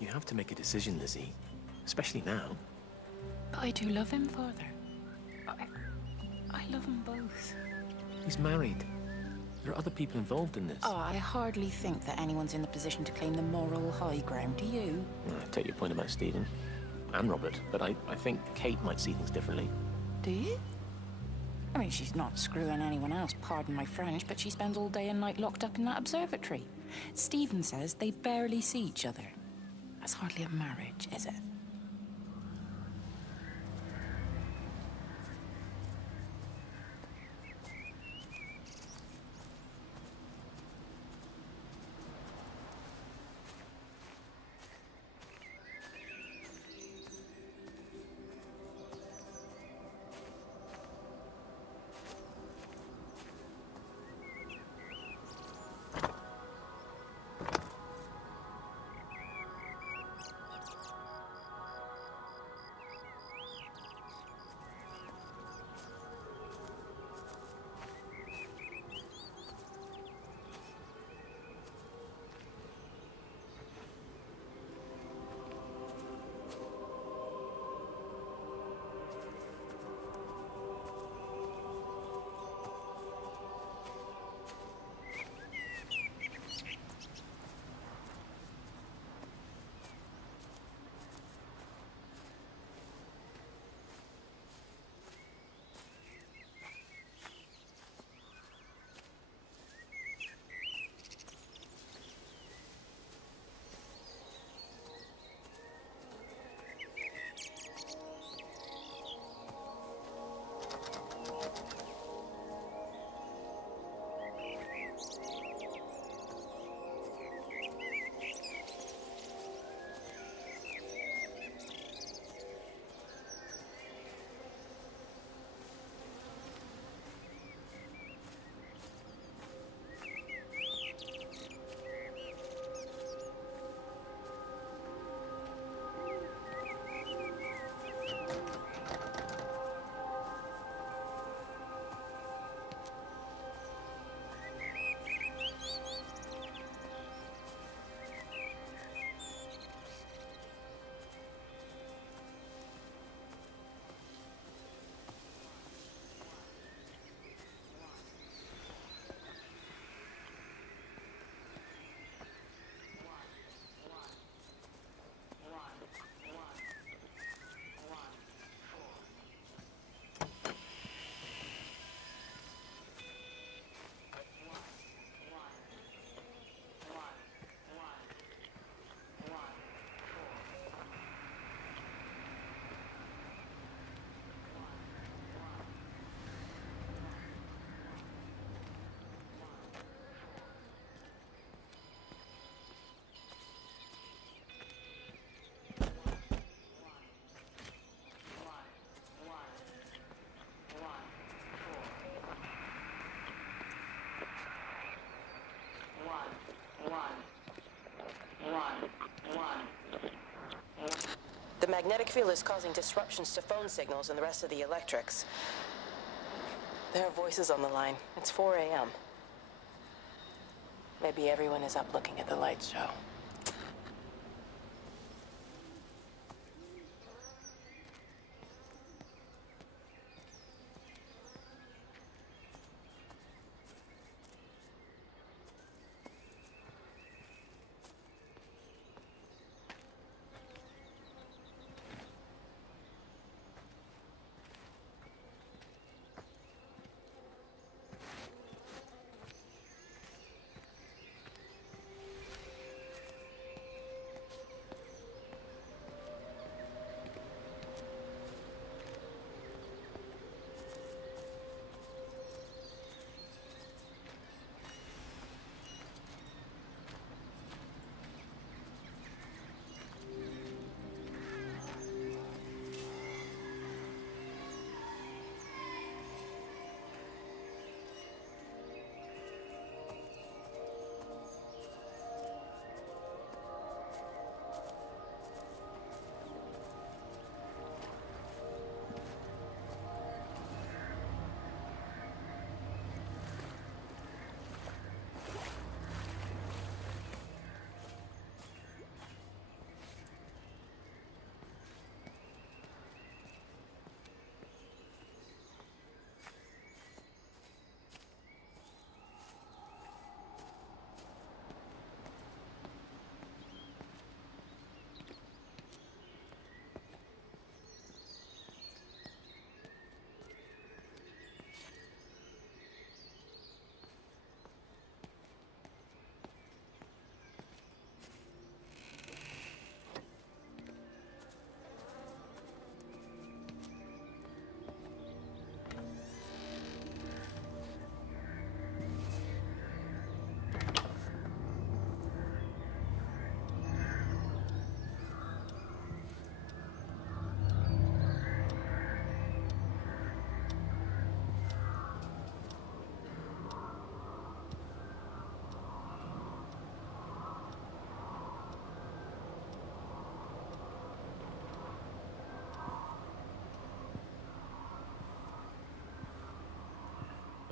You have to make a decision, Lizzie. Especially now. But I do love him, Father. I love them both. He's married. There are other people involved in this. Oh, I hardly think that anyone's in the position to claim the moral high ground, do you? I take your point about Stephen. And Robert. But I think Kate might see things differently. Do you? I mean, she's not screwing anyone else, pardon my French, but she spends all day and night locked up in that observatory. Stephen says they barely see each other. That's hardly a marriage, is it? The magnetic field is causing disruptions to phone signals and the rest of the electrics. There are voices on the line. It's 4 a.m. Maybe everyone is up looking at the light show.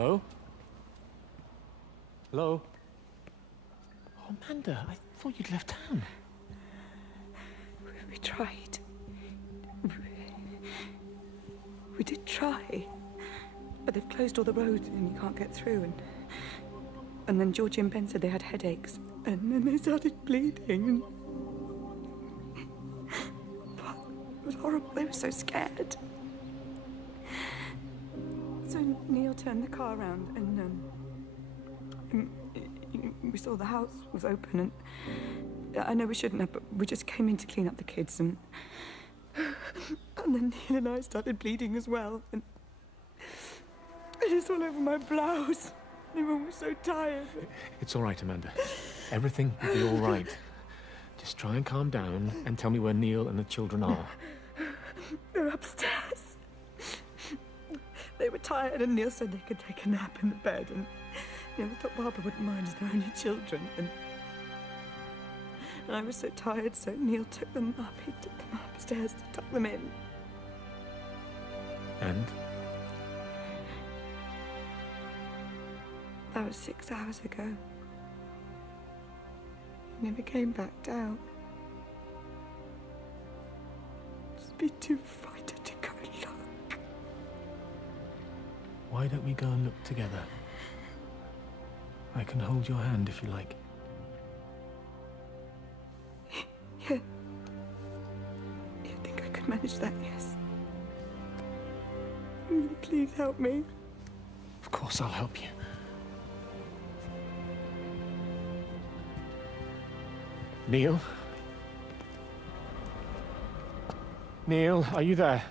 Hello? Hello? Oh, Amanda, I thought you'd left town. We tried. We did try. But they've closed all the roads and you can't get through. And then Georgie and Ben said they had headaches. And then they started bleeding. It was horrible. They were so scared. So Neil turned the car around and we saw the house was open, and I know we shouldn't have, but we just came in to clean up the kids, and then Neil and I started bleeding as well, and it's all over my blouse. Everyone was so tired. It's all right, Amanda. Everything will be all right. Just try and calm down and tell me where Neil and the children are. They're upstairs. They were tired, and Neil said they could take a nap in the bed, and I thought Barbara wouldn't mind as they're only children, and I was so tired, so Neil took them up. He took them upstairs to tuck them in. And? That was 6 hours ago. He never came back down. Just be too frightened to go look. Why don't we go and look together? I can hold your hand if you like. Yeah. I think I could manage that, yes. Please help me. Of course I'll help you. Neil? Neil, are you there?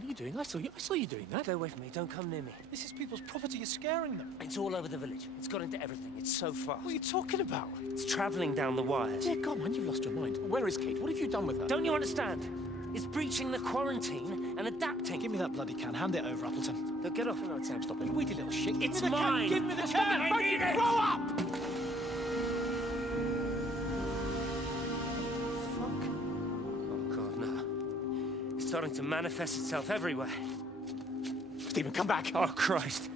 What are you doing? I saw you doing that. Stay away from me. Don't come near me. This is people's property. You're scaring them. It's all over the village. It's got into everything. It's so fast. What are you talking about? It's travelling down the wires. Dear God, man, you've lost your mind. Where is Kate? What have you done with her? Don't you understand? It's breaching the quarantine and adapting. Give me that bloody can. Hand it over, Appleton. Look, get off. No, Sam, stop it. You weedy little shit. It's mine. Give me the Stop can. it. I need it. Grow up! Oh, God, no. It's starting to manifest itself everywhere. Stephen, come back. Oh, Christ.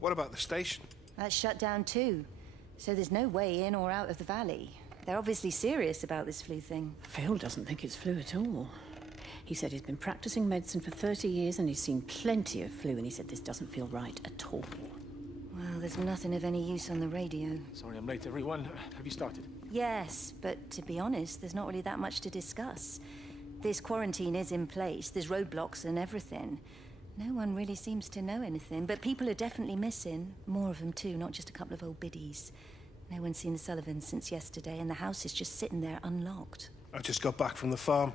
What about the station? That's shut down too. So there's no way in or out of the valley. They're obviously serious about this flu thing. Phil doesn't think it's flu at all. He said he's been practicing medicine for 30 years and he's seen plenty of flu, and he said this doesn't feel right at all. Well, there's nothing of any use on the radio. Sorry I'm late, everyone. Have you started? Yes, but to be honest, there's not really that much to discuss. This quarantine is in place. There's roadblocks and everything. No one really seems to know anything, but people are definitely missing. More of them too, not just a couple of old biddies. No one's seen the Sullivans since yesterday, and the house is just sitting there unlocked. I just got back from the farm.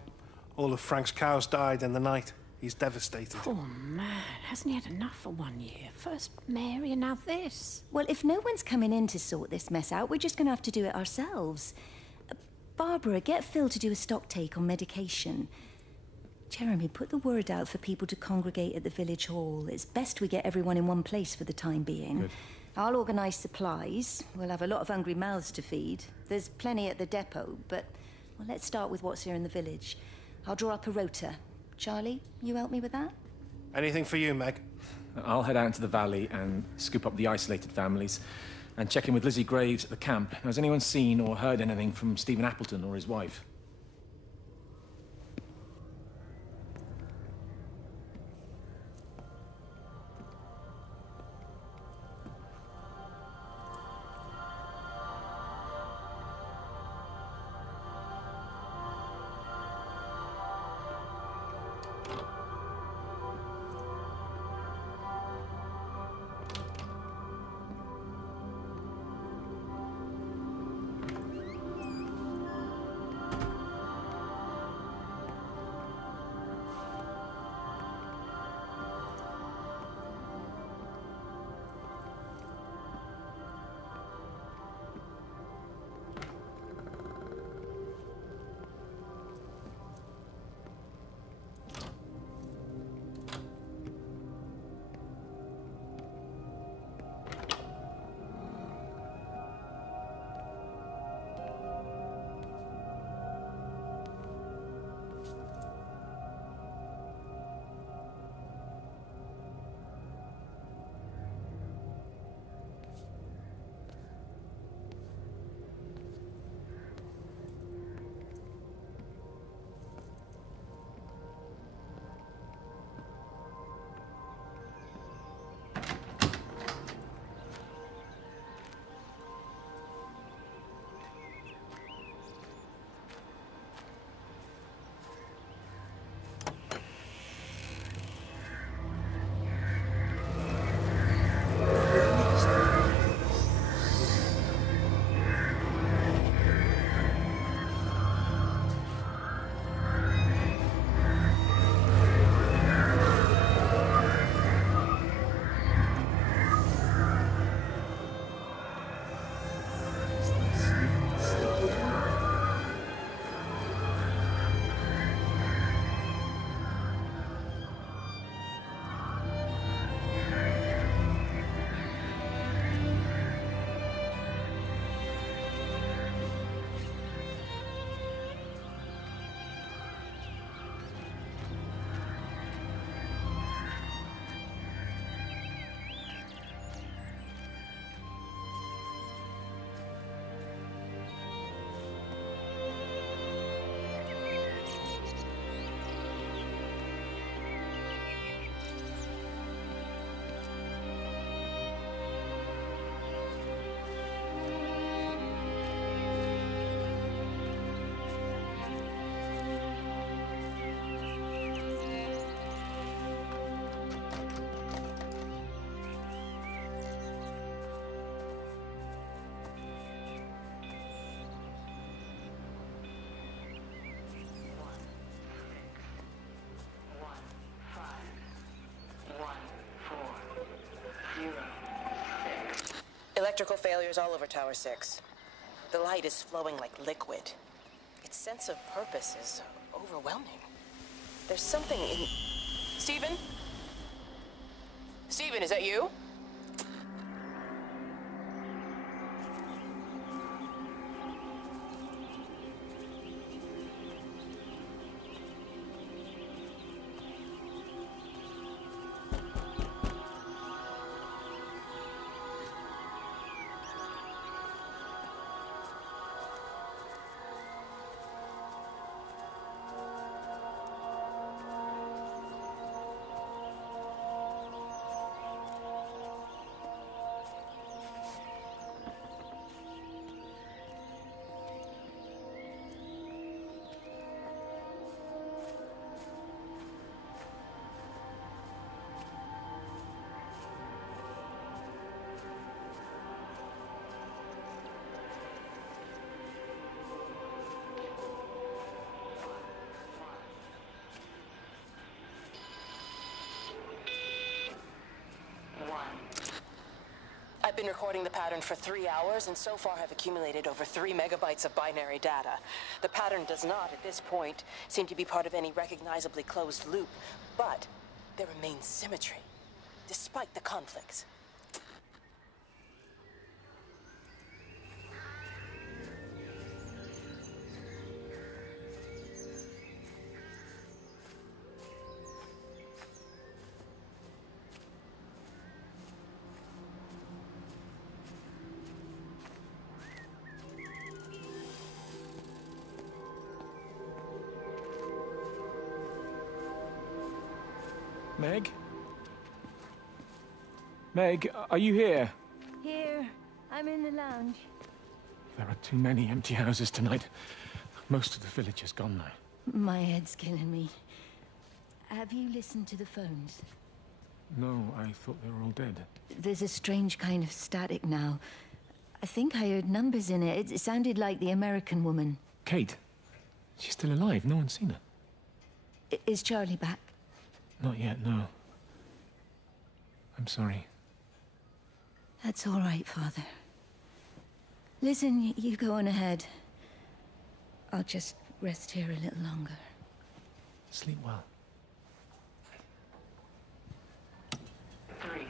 All of Frank's cows died in the night. He's devastated. Poor man, hasn't he had enough for 1 year? First Mary and now this. Well, if no one's coming in to sort this mess out, we're just going to have to do it ourselves. Barbara, get Phil to do a stock take on medication. Jeremy, put the word out for people to congregate at the village hall. It's best we get everyone in one place for the time being. Good. I'll organise supplies. We'll have a lot of hungry mouths to feed. There's plenty at the depot, but well, let's start with what's here in the village. I'll draw up a rota. Charlie, you help me with that? Anything for you, Meg? I'll head out into the valley and scoop up the isolated families and check in with Lizzie Graves at the camp. Has anyone seen or heard anything from Stephen Appleton or his wife? Electrical failures all over Tower 6. The light is flowing like liquid. Its sense of purpose is overwhelming. There's something in... Stephen? Stephen, is that you? I've been recording the pattern for 3 hours and so far have accumulated over 3 megabytes of binary data. The pattern does not, at this point, seem to be part of any recognizably closed loop, but there remains symmetry, despite the conflicts. Meg? Meg, are you here? Here. I'm in the lounge. There are too many empty houses tonight. Most of the village is gone now. My head's killing me. Have you listened to the phones? No, I thought they were all dead. There's a strange kind of static now. I think I heard numbers in it. It sounded like the American woman. Kate? She's still alive. No one's seen her. Is Charlie back? Not yet, no. I'm sorry. That's all right, Father. Listen, you go on ahead. I'll just rest here a little longer. Sleep well. 3.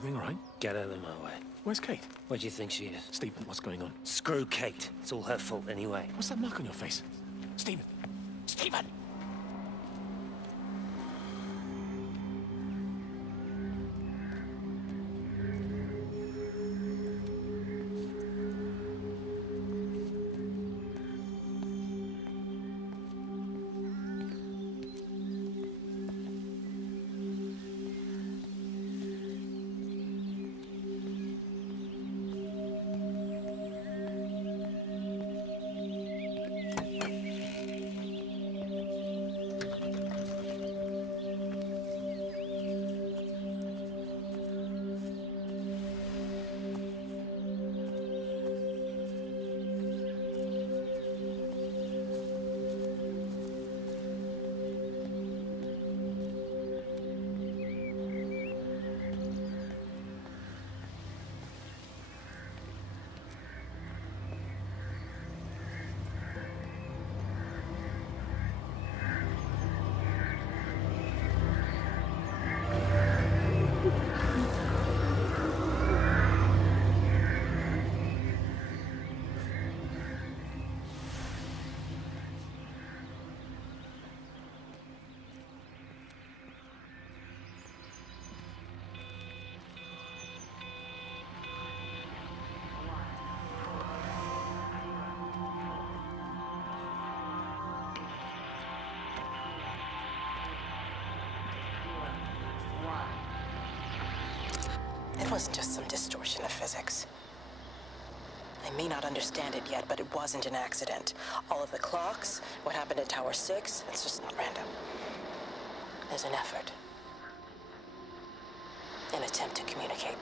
Everything all right? Get out of my way. Where's Kate? Where do you think she is? Stephen, what's going on? Screw Kate. It's all her fault anyway. What's that mark on your face? Stephen! Stephen! It wasn't just some distortion of physics. I may not understand it yet, but it wasn't an accident. All of the clocks, what happened at Tower 6, it's just not random. There's an effort. An attempt to communicate.